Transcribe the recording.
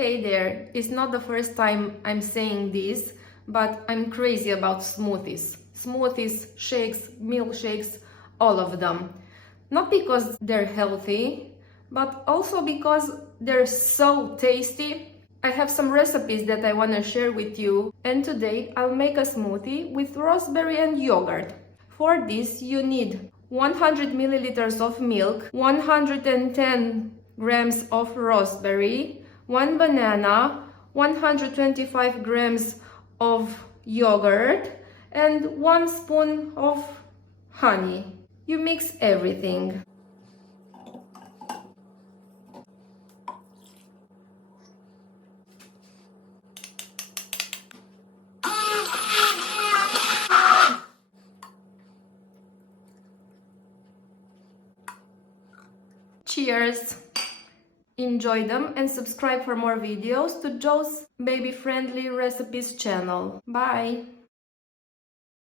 Hey there, it's not the first time I'm saying this, but I'm crazy about smoothies. Smoothies, shakes, milkshakes, all of them. Not because they're healthy, but also because they're so tasty. I have some recipes that I want to share with you, and today I'll make a smoothie with raspberry and yogurt. For this, you need 100 milliliters of milk, 110 grams of raspberry, 1 banana, 125 grams of yogurt, and 1 spoon of honey. You mix everything. Cheers! Enjoy them and subscribe for more videos to Joe's Baby Friendly Recipes channel. Bye!